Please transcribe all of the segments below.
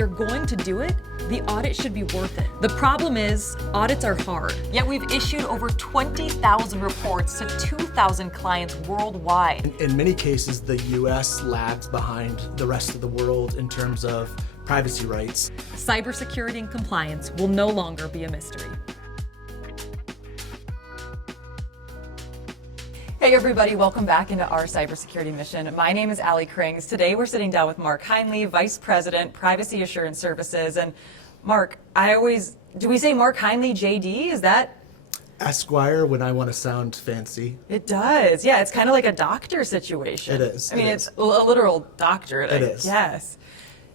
you're going to do it, the audit should be worth it. The problem is, audits are hard. Yet we've issued over 20,000 reports to 2,000 clients worldwide. In many cases, the US lags behind the rest of the world in terms of privacy rights. Cybersecurity and compliance will no longer be a mystery. Hey everybody, welcome back into our cybersecurity mission. My name is Allie Krings. Today we're sitting down with Mark Heinle, Vice President, Privacy Assurance Services. And Mark, do we say Mark Heinle JD? Is that? Esquire when I want to sound fancy. It does, yeah, it's kind of like a doctor situation. It is. I mean, it's a literal doctorate, It is. Yes.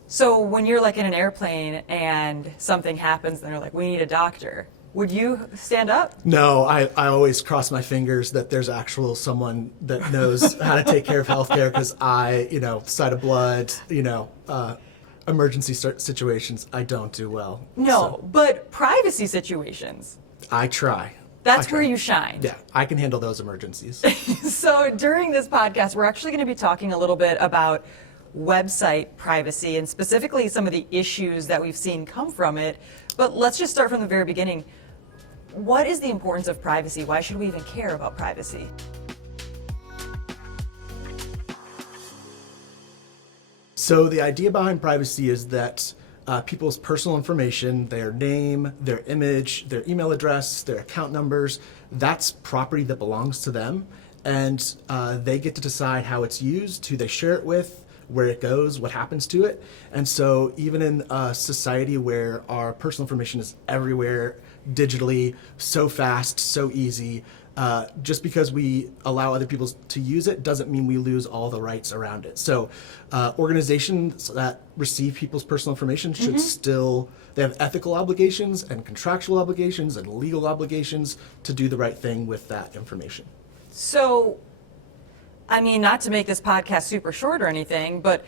So when you're like in an airplane and something happens and they're like, we need a doctor, would you stand up? No, I always cross my fingers that there's someone that knows how to take care of healthcare, because side of blood, emergency situations, I don't do well. No, but privacy situations. I try. That's where you shine. Yeah, I can handle those emergencies. So during this podcast, we're actually going to be talking a little bit about website privacy and specifically some of the issues that we've seen come from it. But let's just start from the very beginning. What is the importance of privacy? Why should we even care about privacy? So the idea behind privacy is that people's personal information, their name, their image, their email address, their account numbers, that's property that belongs to them. And they get to decide how it's used, who they share it with, where it goes, what happens to it. And so even in a society where our personal information is everywhere digitally, so fast, so easy, just because we allow other people to use it doesn't mean we lose all the rights around it. So organizations that receive people's personal information should they have ethical obligations and contractual obligations and legal obligations to do the right thing with that information. So, I mean, not to make this podcast super short or anything, but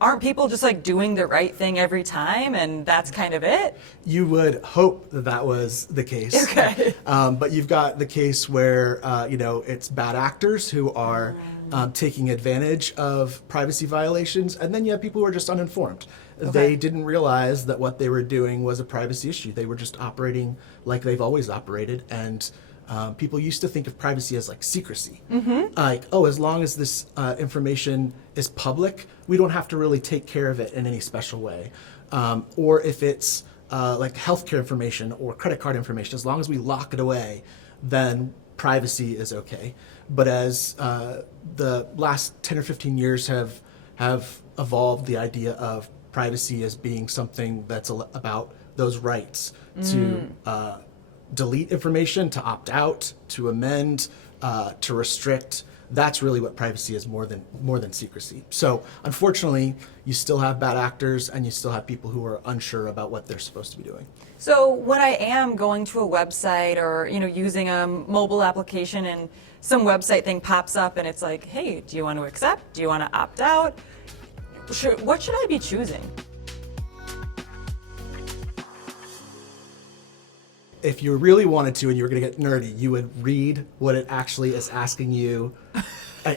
aren't people just like doing the right thing every time and that's kind of it? You would hope that was the case. Okay. But you've got the case where, it's bad actors who are taking advantage of privacy violations. And then you have people who are just uninformed. Okay. They didn't realize that what they were doing was a privacy issue. They were just operating like they've always operated. And people used to think of privacy as like secrecy. Like, as long as this information is public, we don't have to really take care of it in any special way. Or if it's like healthcare information or credit card information, as long as we lock it away, then privacy is okay. But as the last 10 or 15 years have evolved, the idea of privacy as being something that's about those rights to delete information, to opt out, to amend, to restrict. That's really what privacy is, more than secrecy. So unfortunately, you still have bad actors and you still have people who are unsure about what they're supposed to be doing. So when I am going to a website or using a mobile application and some website thing pops up and it's like, hey, do you want to accept? Do you want to opt out? What should I be choosing? If you really wanted to and you were going to get nerdy, you would read what it actually is asking you,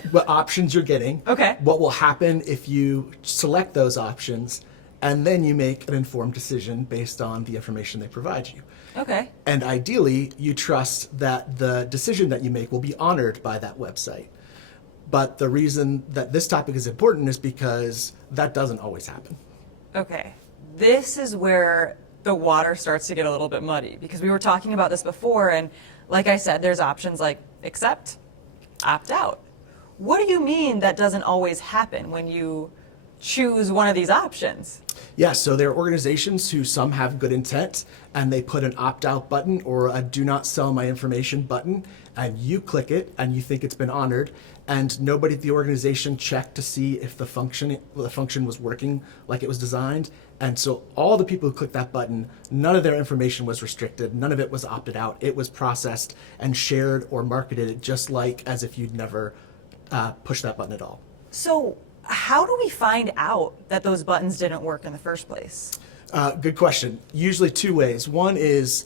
what options you're getting, okay, what will happen if you select those options, and then you make an informed decision based on the information they provide you. Okay. And ideally, you trust that the decision that you make will be honored by that website. But the reason that this topic is important is because that doesn't always happen. Okay. This is where the water starts to get a little bit muddy, because we were talking about this before, and like I said, there's options like accept, opt out. What do you mean that doesn't always happen when you choose one of these options? Yeah, so there are organizations who some have good intent and they put an opt-out button or a do not sell my information button, and you click it and you think it's been honored, and nobody at the organization checked to see if the function was working like it was designed. And so all the people who clicked that button, none of their information was restricted, none of it was opted out. It was processed and shared or marketed just like as if you'd never pushed that button at all. So how do we find out that those buttons didn't work in the first place? Good question. Usually two ways. One is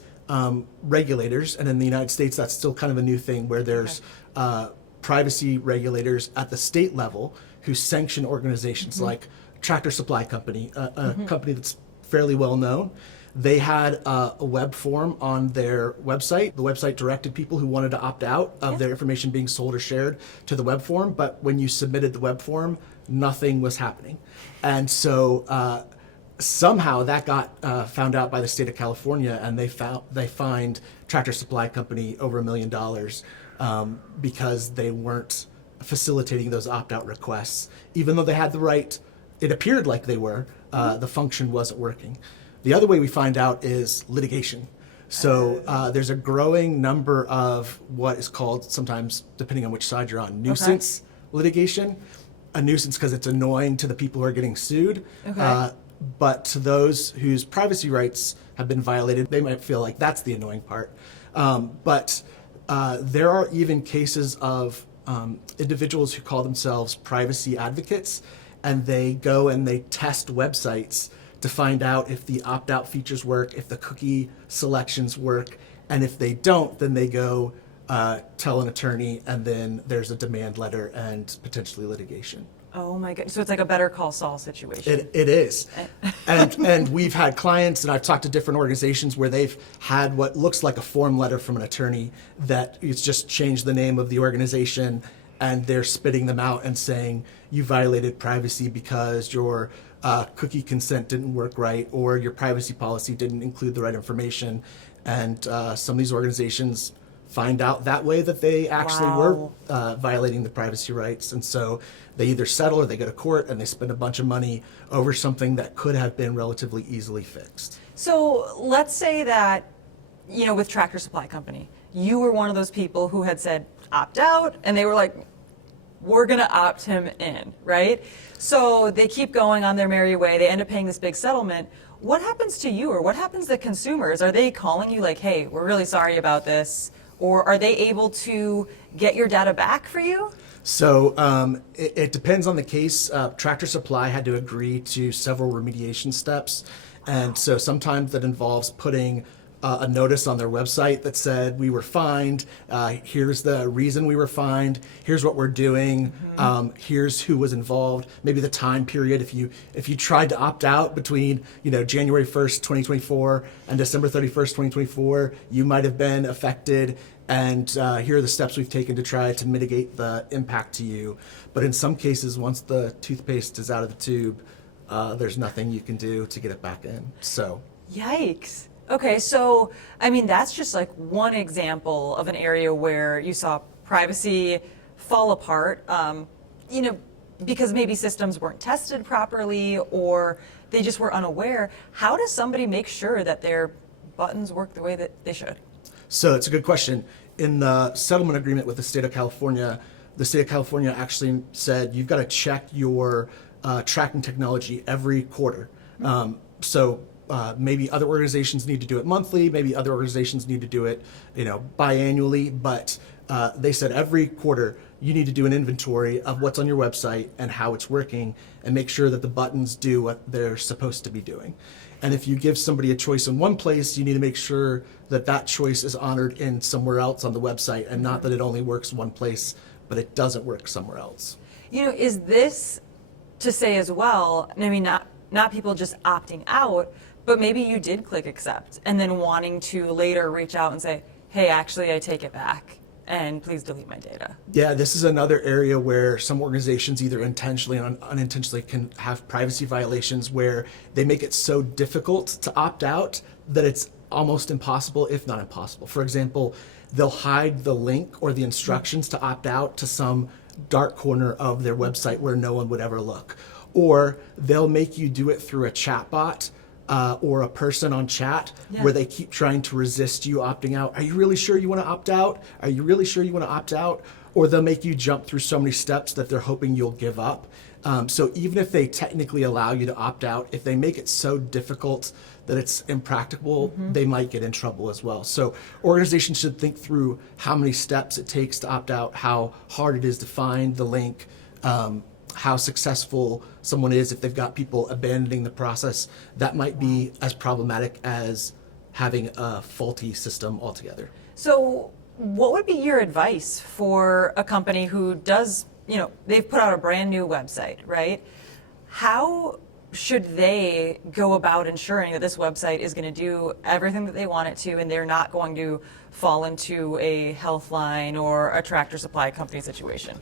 regulators, and in the United States, that's still kind of a new thing where there's privacy regulators at the state level who sanction organizations like Tractor Supply Company, a company that's fairly well known. They had a web form on their website. The website directed people who wanted to opt out of their information being sold or shared to the web form, but when you submitted the web form, nothing was happening. And so somehow that got found out by the state of California, and they fined Tractor Supply Company over $1 million because they weren't facilitating those opt-out requests. Even though they had the right, it appeared like they were, the function wasn't working. The other way we find out is litigation. So there's a growing number of what is called, sometimes, depending on which side you're on, nuisance litigation. A nuisance because it's annoying to the people who are getting sued. But to those whose privacy rights have been violated, they might feel like that's the annoying part. But there are even cases of individuals who call themselves privacy advocates, and they go and they test websites to find out if the opt-out features work, if the cookie selections work, and if they don't, then they go tell an attorney, and then there's a demand letter and potentially litigation. Oh my God. So it's like a Better Call Saul situation. It is. And we've had clients, and I've talked to different organizations where they've had what looks like a form letter from an attorney that it's just changed the name of the organization, and they're spitting them out and saying, you violated privacy because your cookie consent didn't work right, or your privacy policy didn't include the right information. And some of these organizations find out that way that they actually were violating the privacy rights. And so they either settle or they go to court, and they spend a bunch of money over something that could have been relatively easily fixed. So let's say that, you know, with Tractor Supply Company, you were one of those people who had said opt out, and they were like, we're going to opt him in, right? So they keep going on their merry way. They end up paying this big settlement. What happens to you, or what happens to consumers? Are they calling you like, hey, we're really sorry about this? Or are they able to get your data back for you? So it depends on the case. Tractor Supply had to agree to several remediation steps. And so sometimes that involves putting a notice on their website that said, we were fined, here's the reason we were fined, here's what we're doing, here's who was involved, maybe the time period. If you tried to opt out between January 1st, 2024 and December 31st, 2024, you might have been affected, and here are the steps we've taken to try to mitigate the impact to you. But in some cases, once the toothpaste is out of the tube, there's nothing you can do to get it back in. So. Yikes. Okay, so, I mean, that's just like one example of an area where you saw privacy fall apart, because maybe systems weren't tested properly, or they just were unaware. How does somebody make sure that their buttons work the way that they should? So it's a good question. In the settlement agreement with the state of California actually said you've got to check your tracking technology every quarter. Maybe other organizations need to do it monthly, maybe other organizations need to do it, biannually, but they said every quarter you need to do an inventory of what's on your website and how it's working, and make sure that the buttons do what they're supposed to be doing. And if you give somebody a choice in one place, you need to make sure that that choice is honored in somewhere else on the website, and not that it only works one place, but it doesn't work somewhere else. Is this to say as well, I mean, not people just opting out, but maybe you did click accept and then wanting to later reach out and say, hey, actually, I take it back, and please delete my data. Yeah, this is another area where some organizations either intentionally or unintentionally can have privacy violations where they make it so difficult to opt out that it's almost impossible, if not impossible. For example, they'll hide the link or the instructions to opt out to some dark corner of their website where no one would ever look. Or they'll make you do it through a chat bot or a person on chat where they keep trying to resist you opting out. Are you really sure you want to opt out? Are you really sure you want to opt out? Or they'll make you jump through so many steps that they're hoping you'll give up. So even if they technically allow you to opt out, if they make it so difficult that it's impracticable, they might get in trouble as well. So organizations should think through how many steps it takes to opt out, how hard it is to find the link, how successful someone is if they've got people abandoning the process. That might be as problematic as having a faulty system altogether. So what would be your advice for a company who does they've put out a brand new website, right? How should they go about ensuring that this website is going to do everything that they want it to, and they're not going to fall into a health line or a Tractor Supply Company situation?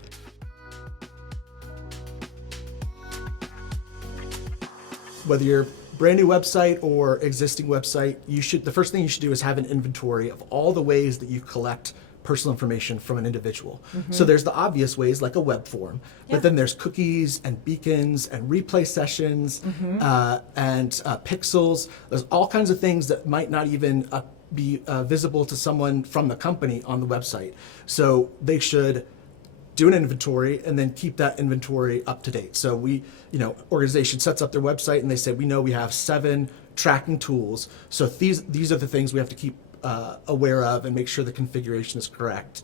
Whether you're brand new website or existing website, the first thing you should do is have an inventory of all the ways that you collect personal information from an individual. So there's the obvious ways like a web form, but then there's cookies and beacons and replay sessions and pixels. There's all kinds of things that might not even be visible to someone from the company on the website. So they should do an inventory and then keep that inventory up to date. So organization sets up their website and they say, we know we have 7 tracking tools. So these are the things we have to keep aware of and make sure the configuration is correct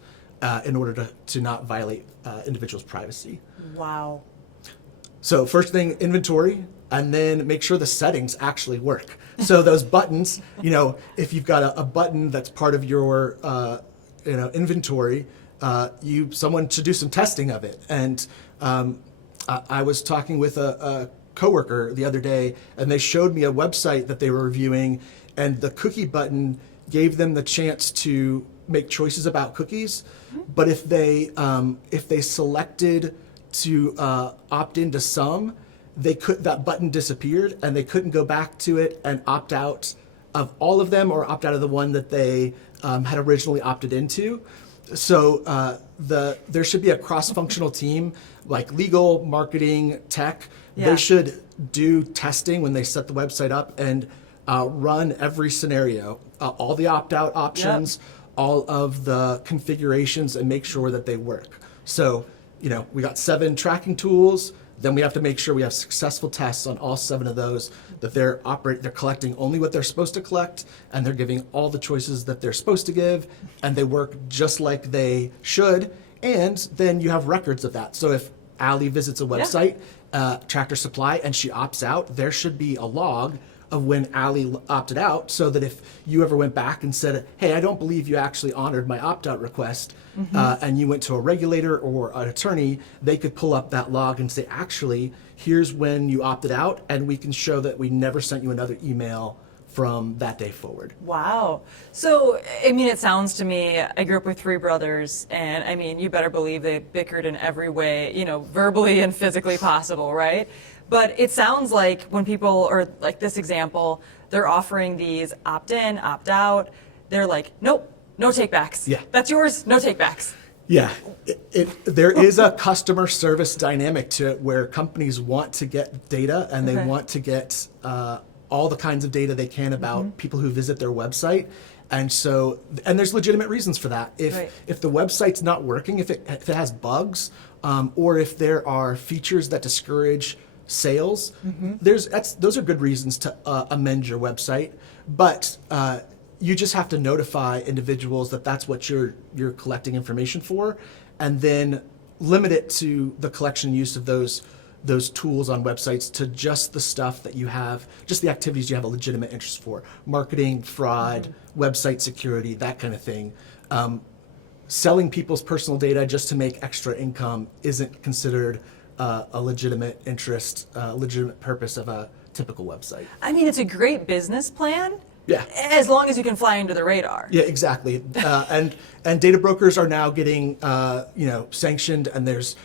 in order to not violate individuals' privacy. Wow. So first thing, inventory, and then make sure the settings actually work. So those buttons, if you've got a button that's part of your inventory, someone should do some testing of it. And I was talking with a coworker the other day, and they showed me a website that they were reviewing, and the cookie button gave them the chance to make choices about cookies. But if they selected to opt into some, that button disappeared, and they couldn't go back to it and opt out of all of them or opt out of the one that they had originally opted into. So there should be a cross-functional team like legal, marketing, tech. Yeah. They should do testing when they set the website up and run every scenario, all the opt-out options, all of the configurations, and make sure that they work. So, we got 7 tracking tools. Then we have to make sure we have successful tests on all 7 of those, that they're collecting only what they're supposed to collect, and they're giving all the choices that they're supposed to give, and they work just like they should. And then you have records of that. So if Allie visits a website, Tractor Supply, and she opts out, there should be a log of when Allie opted out, so that if you ever went back and said, hey, I don't believe you actually honored my opt-out request, and you went to a regulator or an attorney, they could pull up that log and say, actually, here's when you opted out, and we can show that we never sent you another email from that day forward. Wow. So, it sounds to me, I grew up with 3 brothers, and you better believe they bickered in every way, verbally and physically possible, right? But it sounds like when people, or like this example, they're offering these opt-in, opt-out, they're like, nope, no take-backs. Yeah. That's yours, no take-backs. Yeah, there is a customer service dynamic to it where companies want to get data, and they want to get all the kinds of data they can about people who visit their website. And there's legitimate reasons for that. If the website's not working, if it has bugs, or if there are features that discourage sales, those are good reasons to amend your website. But you just have to notify individuals that that's what you're collecting information for, and then limit it to the collection use of those tools on websites to just the stuff that you have, just the activities you have a legitimate interest for: marketing, fraud, website security, that kind of thing. Selling people's personal data just to make extra income isn't considered a legitimate interest, legitimate purpose of a typical website. It's a great business plan. Yeah. As long as you can fly under the radar. Yeah, exactly. And data brokers are now getting sanctioned, and there's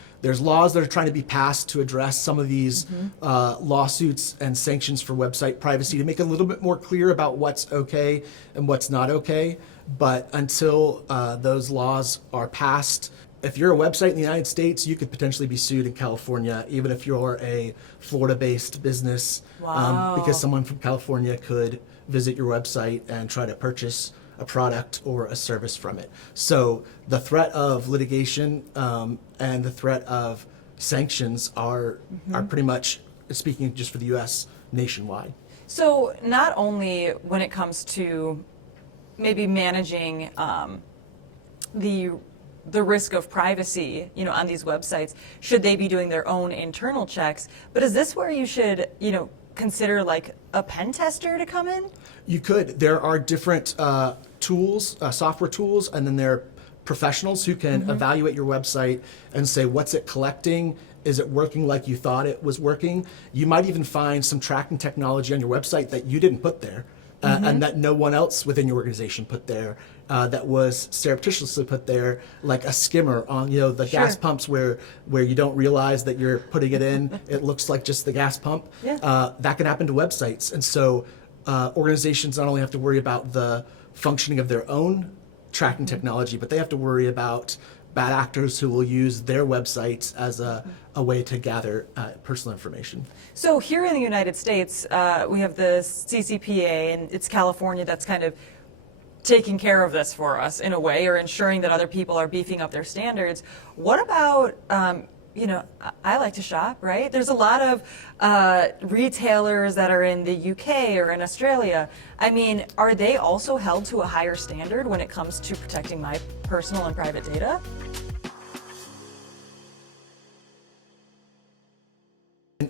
laws that are trying to be passed to address some of these lawsuits and sanctions for website privacy, to make it a little bit more clear about what's okay and what's not okay. But until those laws are passed, if you're a website in the United States, you could potentially be sued in California, even if you're a Florida-based business, because someone from California could visit your website and try to purchase a product or a service from it. So the threat of litigation and the threat of sanctions are pretty much, speaking just for the U.S., nationwide. So not only when it comes to maybe managing the risk of privacy, on these websites, should they be doing their own internal checks? But is this where you should, consider like a pen tester to come in? You could. There are different tools, software tools, and then there are professionals who can evaluate your website and say, what's it collecting? Is it working like you thought it was working? You might even find some tracking technology on your website that you didn't put there, and that no one else within your organization put there, that was surreptitiously put there, like a skimmer on, the gas pumps where you don't realize that you're putting it in. It looks like just the gas pump. Yeah. That can happen to websites. And so organizations not only have to worry about the functioning of their own tracking technology, but they have to worry about bad actors who will use their websites as a way to gather personal information. So here in the United States, we have the CCPA, and it's California that's kind of taking care of this for us in a way, or ensuring that other people are beefing up their standards. What about, I like to shop, right? There's a lot of retailers that are in the UK or in Australia. I mean, are they also held to a higher standard when it comes to protecting my personal and private data?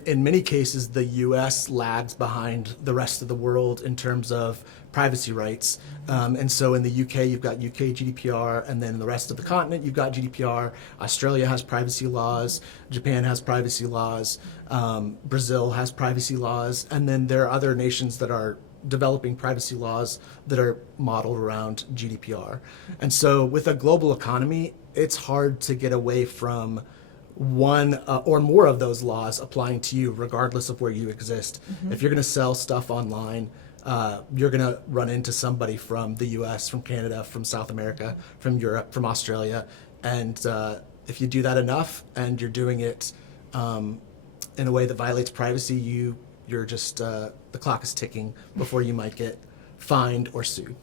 In many cases, the US lags behind the rest of the world in terms of privacy rights. And so in the UK, you've got UK GDPR, and then in the rest of the continent, you've got GDPR. Australia has privacy laws, Japan has privacy laws, Brazil has privacy laws, and then there are other nations that are developing privacy laws that are modeled around GDPR. And so with a global economy, it's hard to get away from one or more of those laws applying to you, regardless of where you exist. If you're going to sell stuff online, you're going to run into somebody from the US, from Canada, from South America, from Europe, from Australia. And if you do that enough and you're doing it in a way that violates privacy, you're just, the clock is ticking before you might get fined or sued.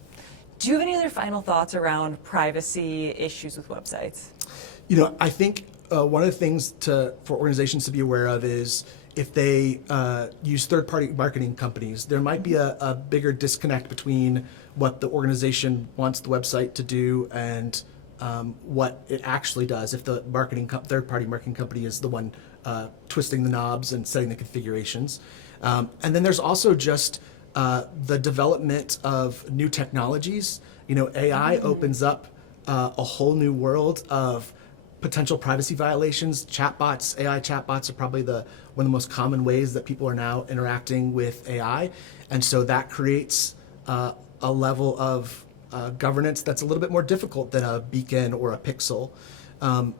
Do you have any other final thoughts around privacy issues with websites? I think one of the things for organizations to be aware of is if they use third-party marketing companies, there might be a bigger disconnect between what the organization wants the website to do and what it actually does if the third-party marketing company is the one twisting the knobs and setting the configurations. And then there's also just the development of new technologies. AI opens up a whole new world of potential privacy violations. Chatbots, AI chatbots are probably one of the most common ways that people are now interacting with AI. And so that creates a level of governance that's a little bit more difficult than a beacon or a pixel. And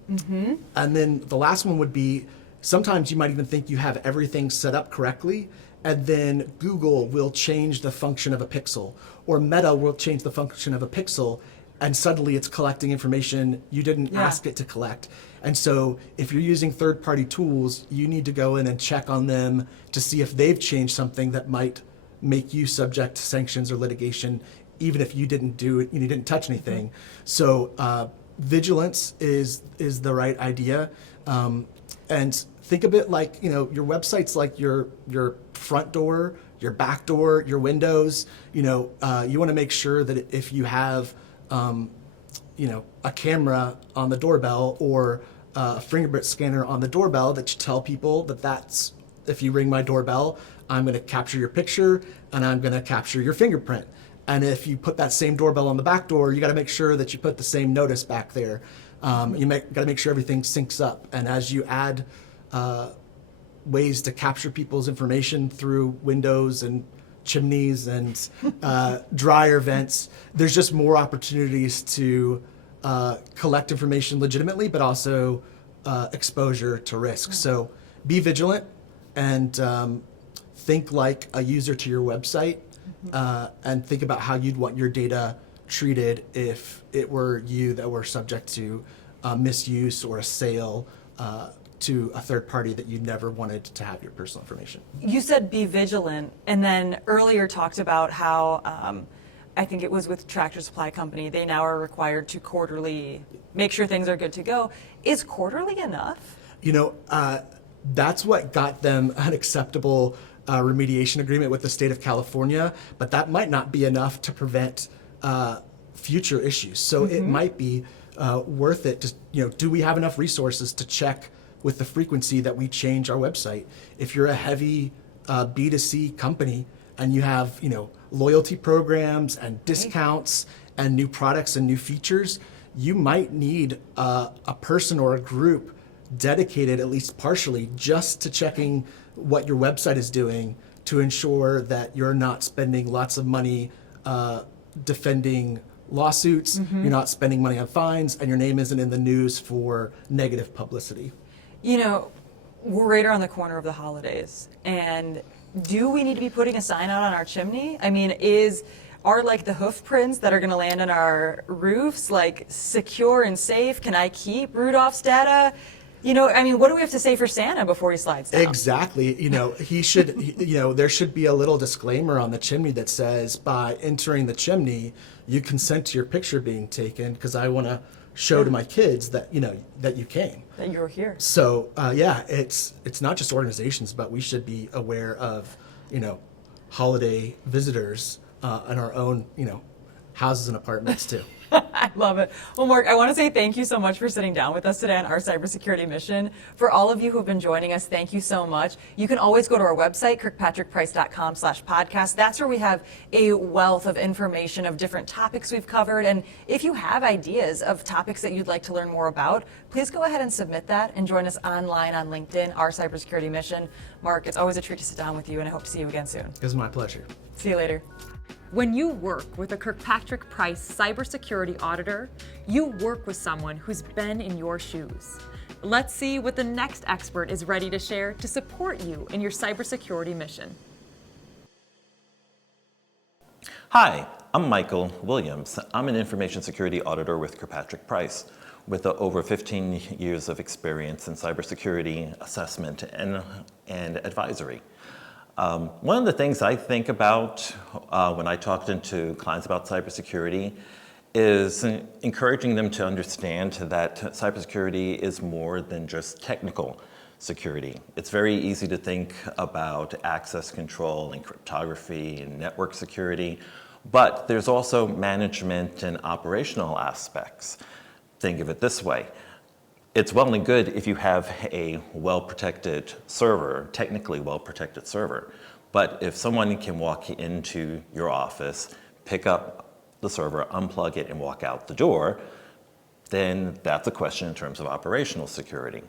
then the last one would be, sometimes you might even think you have everything set up correctly, and then Google will change the function of a pixel, or Meta will change the function of a pixel, and suddenly it's collecting information you didn't ask it to collect. And so if you're using third-party tools, you need to go in and check on them to see if they've changed something that might make you subject to sanctions or litigation, even if you didn't do it, you didn't touch anything. So vigilance is the right idea. And think of it like, your website's like your front door, your back door, your windows. You want to make sure that if you have a camera on the doorbell or a fingerprint scanner on the doorbell, that you tell people that's, if you ring my doorbell, I'm going to capture your picture and I'm going to capture your fingerprint. And if you put that same doorbell on the back door, you got to make sure that you put the same notice back there. Got to make sure everything syncs up. And as you add ways to capture people's information through windows and chimneys and dryer vents, there's just more opportunities to collect information legitimately, but also exposure to risk. So be vigilant and think like a user to your website, and think about how you'd want your data treated if it were you that were subject to misuse or a sale to a third party that you never wanted to have your personal information. You said be vigilant, and then earlier talked about how I think it was with Tractor Supply Company, they now are required to quarterly make sure things are good to go. Is quarterly enough? That's what got them an acceptable remediation agreement with the state of California, but that might not be enough to prevent future issues. So it might be worth it to, do we have enough resources to check with the frequency that we change our website? If you're a heavy B2C company and you have, loyalty programs and discounts and new products and new features, you might need a person or a group dedicated, at least partially, just to checking what your website is doing to ensure that you're not spending lots of money defending lawsuits, you're not spending money on fines, and your name isn't in the news for negative publicity. You know, we're right around the corner of the holidays, and do we need to be putting a sign out on our chimney? I mean, are like the hoof prints that are going to land on our roofs like secure and safe? Can I keep Rudolph's data? You know, I mean, what do we have to say for Santa before he slides down? Exactly. You know, there should be a little disclaimer on the chimney that says, by entering the chimney, you consent to your picture being taken because I want to show to my kids that, that you came. That you're here. So, it's not just organizations, but we should be aware of, holiday visitors in our own, houses and apartments too. I love it. Well, Mark, I want to say thank you so much for sitting down with us today on our cybersecurity mission. For all of you who have been joining us, thank you so much. You can always go to our website, kirkpatrickprice.com/podcast. That's where we have a wealth of information of different topics we've covered. And if you have ideas of topics that you'd like to learn more about, please go ahead and submit that and join us online on LinkedIn, our cybersecurity mission. Mark, it's always a treat to sit down with you, and I hope to see you again soon. It was my pleasure. See you later. When you work with a Kirkpatrick Price cybersecurity auditor, you work with someone who's been in your shoes. Let's see what the next expert is ready to share to support you in your cybersecurity mission. Hi, I'm Michael Williams. I'm an information security auditor with Kirkpatrick Price with over 15 years of experience in cybersecurity assessment and advisory. One of the things I think about when I talk to clients about cybersecurity is encouraging them to understand that cybersecurity is more than just technical security. It's very easy to think about access control and cryptography and network security, but there's also management and operational aspects. Think of it this way. It's well and good if you have a well-protected server, technically well-protected server. But if someone can walk into your office, pick up the server, unplug it, and walk out the door, then that's a question in terms of operational security.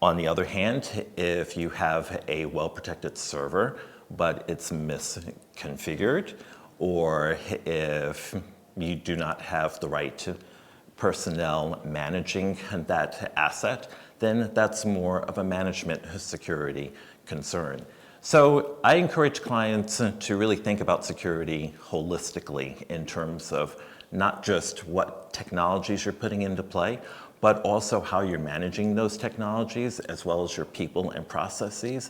On the other hand, if you have a well-protected server, but it's misconfigured, or if you do not have the right personnel managing that asset, then that's more of a management security concern. So I encourage clients to really think about security holistically in terms of not just what technologies you're putting into play, but also how you're managing those technologies, as well as your people and processes,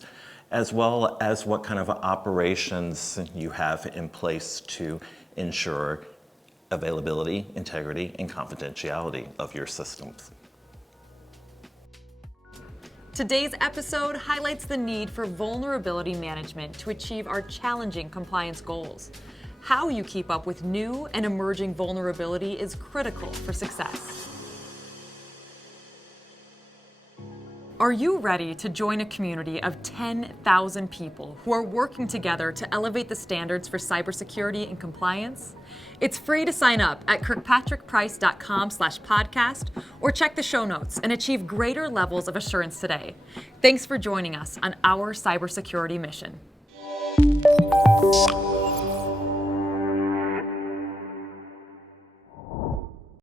as well as what kind of operations you have in place to ensure availability, integrity, and confidentiality of your systems. Today's episode highlights the need for vulnerability management to achieve our challenging compliance goals. How you keep up with new and emerging vulnerability is critical for success. Are you ready to join a community of 10,000 people who are working together to elevate the standards for cybersecurity and compliance? It's free to sign up at kirkpatrickprice.com/podcast or check the show notes and achieve greater levels of assurance today. Thanks for joining us on our cybersecurity mission.